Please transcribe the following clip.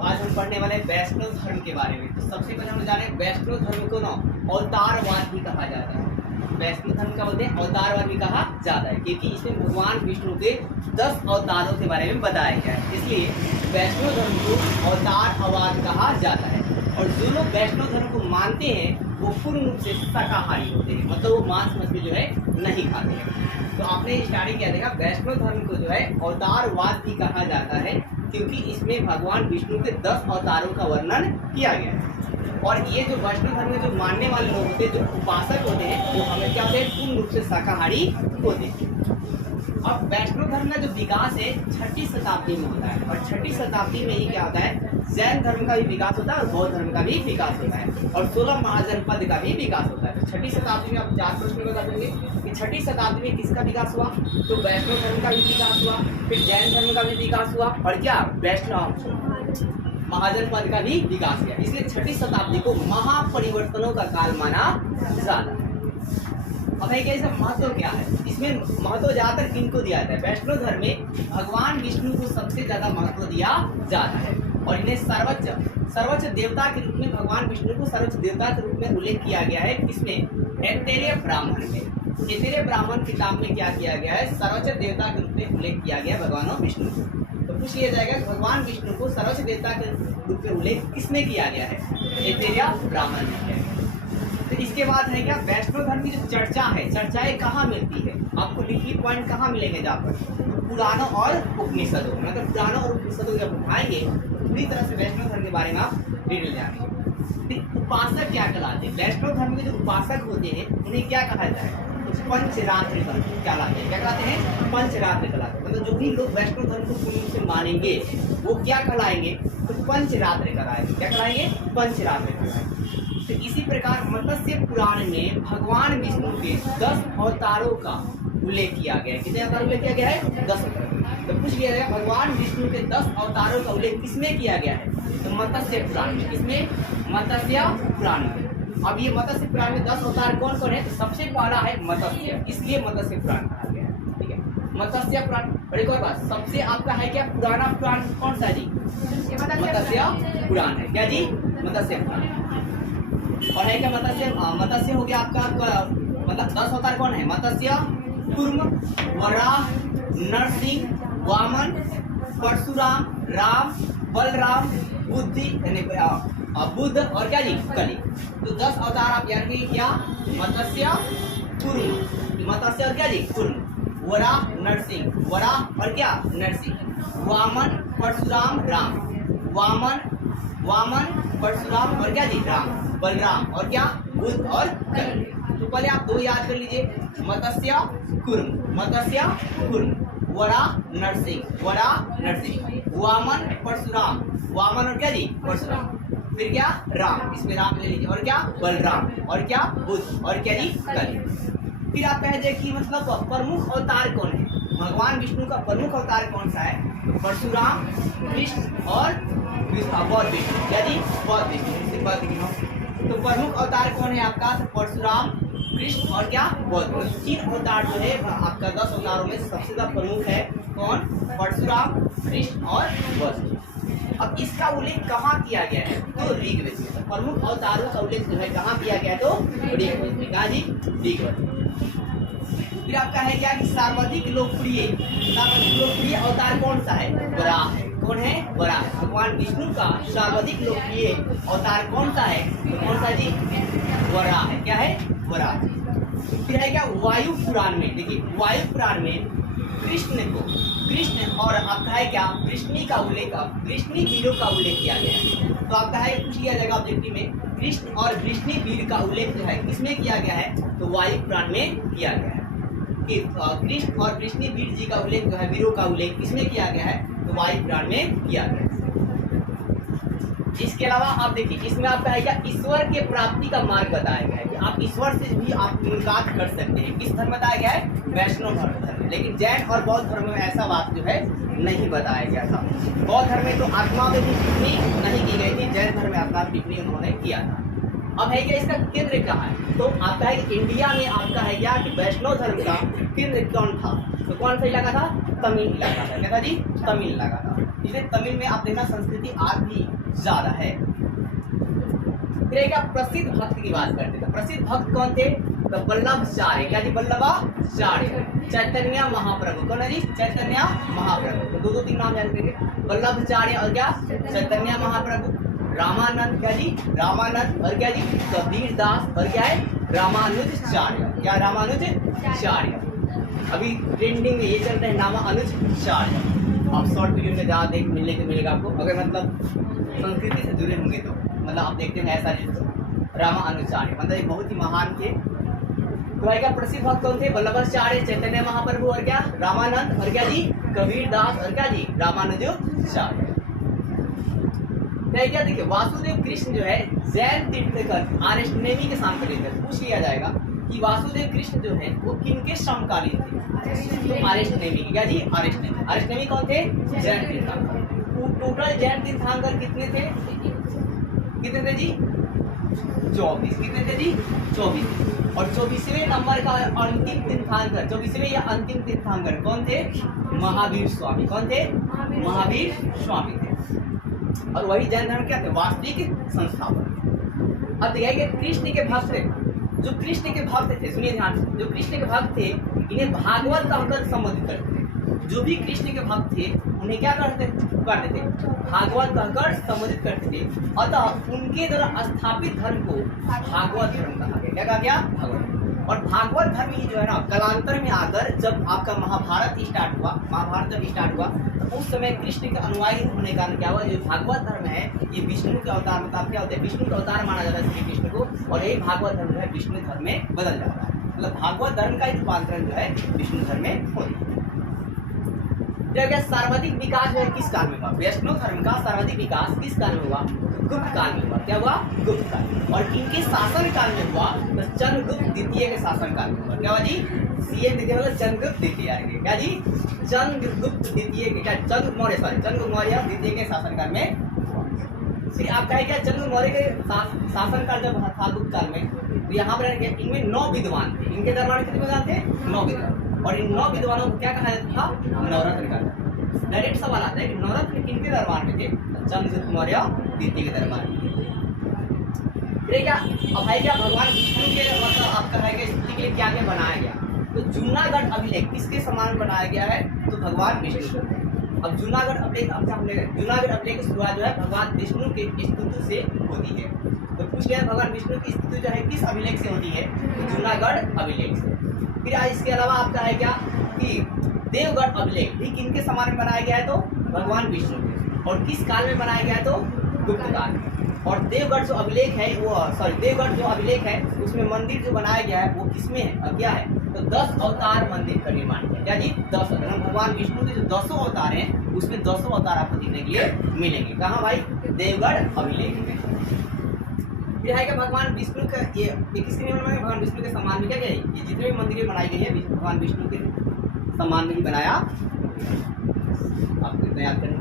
आज हम पढ़ने वाले हैं वैष्णव धर्म के बारे में। तो सबसे पहले हम जाने वैष्णव धर्म को ना अवतारवाद भी कहा जाता है। वैष्णव धर्म का बोलते हैं अवतारवाद भी कहा जाता है, क्योंकि इसमें भगवान विष्णु के 10 अवतारों के बारे में बताया गया है, इसलिए वैष्णव धर्म को अवतारवाद कहा जाता है। और जो लोग वैष्णव धर्म को मानते हैं वो पूर्ण रूप से शाकाहारी होते हैं, मतलब वो मांस मछली जो है नहीं खाते हैं। तो आपने स्टार्टिंग किया देखा, वैष्णव धर्म को जो है अवतारवाद भी कहा जाता है, क्योंकि इसमें भगवान विष्णु के 10 अवतारों का वर्णन किया गया है। और ये जो वैष्णव धर्म में जो मानने वाले लोग होते हैं, जो उपासक होते हैं, वो हमें क्या होते हैं, पूर्ण रूप से शाकाहारी होते हैं। अब वैष्णव धर्म का जो विकास है 6ठी शताब्दी में होता है, और 6ठी शताब्दी में ही क्या होता है, जैन धर्म का भी विकास होता है और बौद्ध धर्म का भी विकास होता है, और 16 महाजनपद का भी विकास होता है। तो 6ठी शताब्दी में आप 4 प्रश्न बता देंगे कि 6ठी शताब्दी में किसका विकास हुआ, तो वैष्णव धर्म का भी विकास हुआ, फिर जैन धर्म का भी विकास हुआ, और क्या वैष्णव महाजनपद का भी विकास किया। इसलिए 6ठी शताब्दी को महापरिवर्तनों का काल माना जाता है। अब है क्या, इसका महत्व क्या है, इसमें महत्व ज्यादातर किनको दिया जाता है, वैष्णव धर्म में भगवान विष्णु को सबसे ज्यादा महत्व दिया जाता है, और इन्हें सर्वोच्च देवता के रूप में, भगवान विष्णु को सर्वोच्च देवता के रूप में उल्लेख किया गया है। किसमें, ऐतरेय ब्राह्मण में। ऐतरेय ब्राह्मण किताब में क्या किया गया है, सर्वोच्च देवता के रूप में उल्लेख किया गया है भगवान विष्णु को। तो पूछ लिया जाएगा भगवान विष्णु को सर्वोच्च देवता के रूप में उल्लेख किसमें किया गया है, ऐतरेय ब्राह्मण में किया गया। तो इसके बाद है क्या, वैष्णव धर्म की जो चर्चा है, चर्चाएं कहाँ मिलती है, आपको लिखी पॉइंट कहाँ मिलेंगे जहाँ पर, तो पुराणों और उपनिषदों में। अगर पुराणों और उपनिषदों जब उठाएंगे तो पूरी तरह से वैष्णव धर्म के बारे में आप डिटेल जानेंगे। उपासक क्या कहलाते हैं, वैष्णव धर्म के जो उपासक होते हैं उन्हें क्या कहा जाता है, पंचरात्र कहलाते हैं। क्या कहलाते हैं, पंचरात्र कहलाते हैं। मतलब जो भी लोग वैष्णव धर्म को पूर्ण रूप से मानेंगे वो क्या कहलाएंगे, तो पंचरात्र कहलाएंगे। क्या कहलाएंगे, पंचरात्र कहलाएंगे। तो इसी प्रकार मत्स्य पुराण में भगवान विष्णु के 10 अवतारों का उल्लेख किया गया है। कितने अवतार उल्लेख किया गया है, 10 अवतार। तो पूछ लिया गया भगवान विष्णु के 10 अवतारों का उल्लेख किसमें किया गया है, तो मत्स्य पुराण में। किसमें, मत्स्य पुराण में। अब ये मत्स्य पुराण में 10 अवतार कौन कौन है, तो सबसे पहला है मत्स्य, इसलिए मत्स्य पुराण कहा गया है। ठीक है, मत्स्य पुराण। और एक और बात, सबसे आपका है क्या, पुराना पुराण कौन सा जी, मत्स्य पुराण है। क्या जी, मत्स्य पुराण। और है क्या मत्स्य हो गया आपका, मतलब 10 अवतार कौन है, मत्स्य, कूर्म, वराह, नरसिंह, वामन, परशुराम, राम, बलराम, बुद्ध और क्या जी, कली। तो 10 अवतार आप याद कीजिए, क्या, मत्स्य, कूर्म, मत्स्य और क्या जी, कूर्म, वराह, नरसिंह, वराह और क्या, नरसिंह, वामन, परशुराम, राम, वामन, परशुराम और क्या जी, राम, बलराम और क्या, बुद्ध और कली। तो पहले आप 2 याद कर लीजिए, मत्स्य कूर्म, वराह नरसिंह, वामन परशुराम, वामन और क्या जी, परशुराम, फिर क्या, राम, इसमें राम ले लीजिए, और क्या, बलराम और क्या, बुद्ध और क्या जी, कली। फिर आप कह दे कि मतलब प्रमुख अवतार कौन है, भगवान विष्णु का प्रमुख अवतार कौन सा है, परशुराम, कृष्ण और बौद्ध विष्णु। क्या जी, बौद्ध विष्णु। तो प्रमुख अवतार कौन है आपका, परशुराम, कृष्ण और क्या, बौद्ध। 3 अवतार जो है आपका 10 अवतारों में सबसे ज्यादा प्रमुख है कौन, परशुराम, कृष्ण और बौद्ध। अब इसका उल्लेख कहाँ किया गया है, तो ऋग्वेद में। प्रमुख अवतारों का उल्लेख जो है कहाँ किया गया है, तो ऋग्वेद में। कहाँ जी, ऋग्वेद। फिर आपका है क्या कि सर्वाधिक लोकप्रिय अवतार कौन सा है, वराह है। कौन है, वराह। भगवान विष्णु का सर्वाधिक लोकप्रिय अवतार कौन सा है, तो कौन सा जी, वराह है। क्या है, वराह। फिर है क्या, वायु पुराण में, देखिए वायु पुराण में कृष्ण और आपका है क्या, कृष्णी वीरों का उल्लेख किया गया है। तो आपका है पूछ लिया जाएगा ऑब्जेक्टिव में, कृष्ण और कृष्णी वीर का उल्लेख जो है किसमें किया गया है, तो वायु पुराण में किया गया है। कि कृष्ण और कृष्णी वीर जी का उल्लेख जो है, वीरों का उल्लेख किसमें किया गया है, तो वायु पुराण में किया गया है। इसके अलावा आप देखिए, इसमें आपका है क्या, ईश्वर के प्राप्ति का मार्ग बताया गया है कि आप ईश्वर से भी आप मुलाकात कर सकते हैं। किस धर्म बताया गया है, वैष्णव धर्म। लेकिन जैन और बौद्ध धर्म में ऐसा बात जो है नहीं बताया गया था। बौद्ध धर्म में तो आत्मा में भी टिप्पणी नहीं की गई थी, जैन धर्म में आपका टिप्पणी उन्होंने किया था। अब है क्या, इसका केंद्र कहाँ है, तो आपका है इंडिया में आपका है क्या कि वैष्णव धर्म का केंद्र कौन था, तो कौन सा इलाका था, तमिल इलाका था। क्या था जी, तमिल इलाका था। इसलिए तमिल में आप देखना संस्कृति आज भी ज्यादा है। फिर क्या प्रसिद्ध भक्त की बात करते थे। प्रसिद्ध भक्त कौन थे? तो वल्लभाचार्य। क्या जी? वल्लभाचार्य, चैतन्य महाप्रभु। कौन है जी? चैतन्य महाप्रभु। तो दो तीन नाम जानते थे, वल्लभाचार्य और क्या? चैतन्य महाप्रभु। रामानंद, क्या जी? रामानंद, और क्या जी? कबीर दास, और क्या है? रामानुजाचार्य। क्या? रामानुजाचार्य। अभी ट्रेंडिंग में ये चल रहे हैं रामानुजाचार्य। आप शॉर्ट वीडियो में जहाँ देख मिलने को मिलेगा आपको, अगर मतलब संस्कृति से जुड़े होंगे तो मतलब आप देखते हैं ऐसा जिसको रामानुजाचार्य मतलब एक बहुत ही महान थे। तो भाई क्या प्रसिद्ध भक्त कौन थे? वल्लभाचार्य, चैतन्य महाप्रभु, और क्या? रामानंद, और क्या जी? कबीर दास, और क्या जी? रामानुजाचार्य। क्या देखिए वासुदेव कृष्ण जो है जैन तीर्थकर आर्यष्टनेमी के समकालीन थे। पूछ लिया जाएगा कि वासुदेव कृष्ण जो है वो किनके समकालीन थे? तो आर्यष्टनेमी के। क्या जी? आर्यष्टनेमी। आर्यष्टनेमी कौन थे? जैन तीर्थंकर। टोटल जैन तीर्थंकर कितने थे? कितने थे जी? 24। कितने थे जी? 24। और 24वें नंबर का अंतिम तीर्थंकर, 24वें या अंतिम तीर्थंकर कौन थे? महावीर स्वामी। कौन थे? महावीर स्वामी थे। और वही जैन धर्म क्या थे? वास्तविक संस्थापक। अब देखिए कृष्ण के भक्त थे, जो कृष्ण के भक्त थे, सुनिए ध्यान से, जो कृष्ण के भक्त थे इन्हें भागवत कहकर संबोधित करते थे। जो भी कृष्ण के भक्त थे उन्हें क्या करते थे? भागवत कहकर संबोधित करते थे। अतः उनके द्वारा स्थापित धर्म को भागवत धर्म कहा गया। क्या कहा गया? भागवत। और भागवत धर्म ही जो है ना कालांतर में आकर जब आपका महाभारत स्टार्ट हुआ, महाभारत जब स्टार्ट हुआ तो उस समय कृष्ण के अनुयायी होने का क्या हुआ? जो भागवत धर्म है ये विष्णु के अवतार, मतलब क्या होते हैं? विष्णु का अवतार माना जाता है श्री कृष्ण को, और यही भागवत धर्म जो है विष्णु धर्म में बदल जाता है। मतलब भागवत धर्म का रूपांतरण जो है विष्णु धर्म में होता है। सर्वाधिक विकास जो है किस काल में हुआ? वैष्णव धर्म का सर्वाधिक विकास किस काल में हुआ? गुप्त काल में हुआ। क्या हुआ? गुप्त काल। और इनके शासन काल में हुआ तो चंद्रगुप्त द्वितीय के शासन काल में हुआ। क्या हुआ जी? सीएम द्वितीय मतलब चंद्रगुप्त द्वितीय। क्या जी? चंद्रगुप्त द्वितीय के, क्या? चंद्रगुप्त मौर्य, सॉरी चंद्रगुप्त मौर्य द्वितीय के शासन काल में हुआ। फिर आपका है क्या? चंद्रगुप्त मौर्य के शासन काल जब था गुप्त काल में, तो यहाँ पर इनमें 9 विद्वान थे। इनके दरबार में कितने विद्वान थे? 9 विद्वान। और इन 9 विद्वानों को क्या कहा जाता था? नवरत्न कहा। डायरेक्ट सवाल आता है कि नवरत्न किनके दरबार में थे? चंद्रगुप्त मौर्य द्वितीय के दरबार में। फिर क्या अब है क्या भगवान विष्णु के मतलब आपका है क्या स्तुति के लिए क्या क्या बनाया गया? तो जूनागढ़ अभिलेख किसके समान बनाया गया है? तो भगवान विष्णु। अब जूनागढ़ अभिलेख जूनागढ़ अभिलेख की शुरुआत जो है भगवान विष्णु के स्तुति से होती है। तो पूछ लिया भगवान विष्णु की स्तुति जो है किस अभिलेख से होती है? तो जूनागढ़ अभिलेख से। फिर इसके अलावा आपका है क्या कि देवगढ़ अभिलेख भी किनके समान में बनाया गया है? तो भगवान विष्णु के। और किस काल में बनाया गया है? तो गुप्त काल में। और देवगढ़ जो अभिलेख है वो देवगढ़ जो अभिलेख है उसमें मंदिर जो बनाया गया है वो किसमें है? क्या है? तो 10 अवतार मंदिर का निर्माण किया। क्या जी? 10 अवतार। भगवान विष्णु के जो 10 अवतार हैं उसमें 10 अवतार आपको देखने के लिए मिलेंगे। कहाँ भाई? देवगढ़ अभिलेख में। फिर है क्या भगवान विष्णु का ये किसके निर्माण में? भगवान विष्णु के सम्मान में क्या गया? ये जितने भी मंदिरें बनाई गई है भगवान विष्णु के सम्मान में ही बनाया। आपको इतना याद करना।